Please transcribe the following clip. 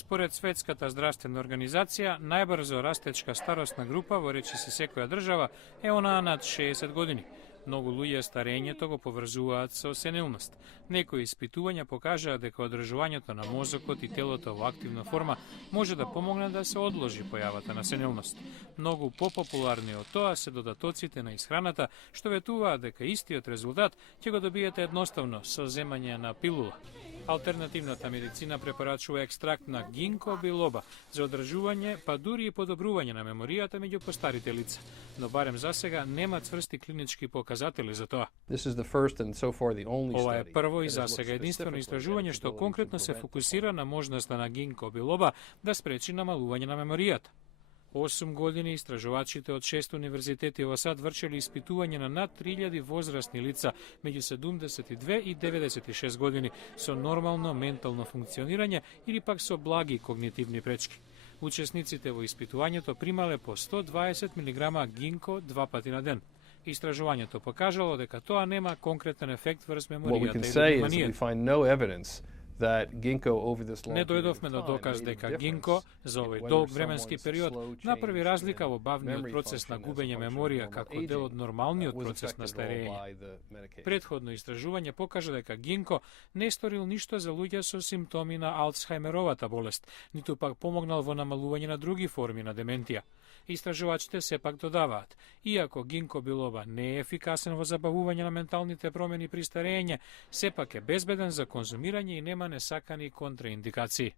Според Светската здравствена организација, најбрзо растечка старосна група во речиси секоја држава е онаа над 60 години. Многу луѓе старењето го поврзуваат со сенилност. Некои испитувања покажаа дека одржувањето на мозокот и телото во активна форма може да помогне да се одложи појавата на сенилност. Многу попопуларни од тоа се додатоците на исхраната, што ветуваат дека истиот резултат ќе го добиете едноставно со земање на пилула. Алтернативната медицина препорачува екстракт на гинко билоба за одржување, па дури и подобрување на меморијата меѓу постарите лица. Но барем за сега нема цврсти клинички показатели за тоа. Ова е прво и за сега единствено истражување што конкретно се фокусира на можноста на гинко билоба да спречи намалување на меморијата. 8 години истражувачите од 6 универзитети во САД вршеле испитување на над 3000 возрастни лица меѓу 72 и 96 години со нормално ментално функционирање или пак со благи когнитивни пречки. Учесниците во испитувањето примале по 120 мг гинко 2 пати на ден. Истражувањето покажало дека тоа нема конкретен ефект врз меморијата или вниманието. Не дојдовме до доказ дека гинко за овој долг временски период направи разлика во бавниот процес на губење меморија како дел од нормалниот процес на старење. Претходно истражување покажа дека гинко не сторил ништо за луѓе со симптоми на Алцхајмеровата болест, ниту пак помогнал во намалување на други форми на дементија. Истражувачите сепак додаваат, иако гинко билоба не е ефикасен во забавување на менталните промени при старење, сепак е безбеден за конзумирање и нема несакани контраиндикации.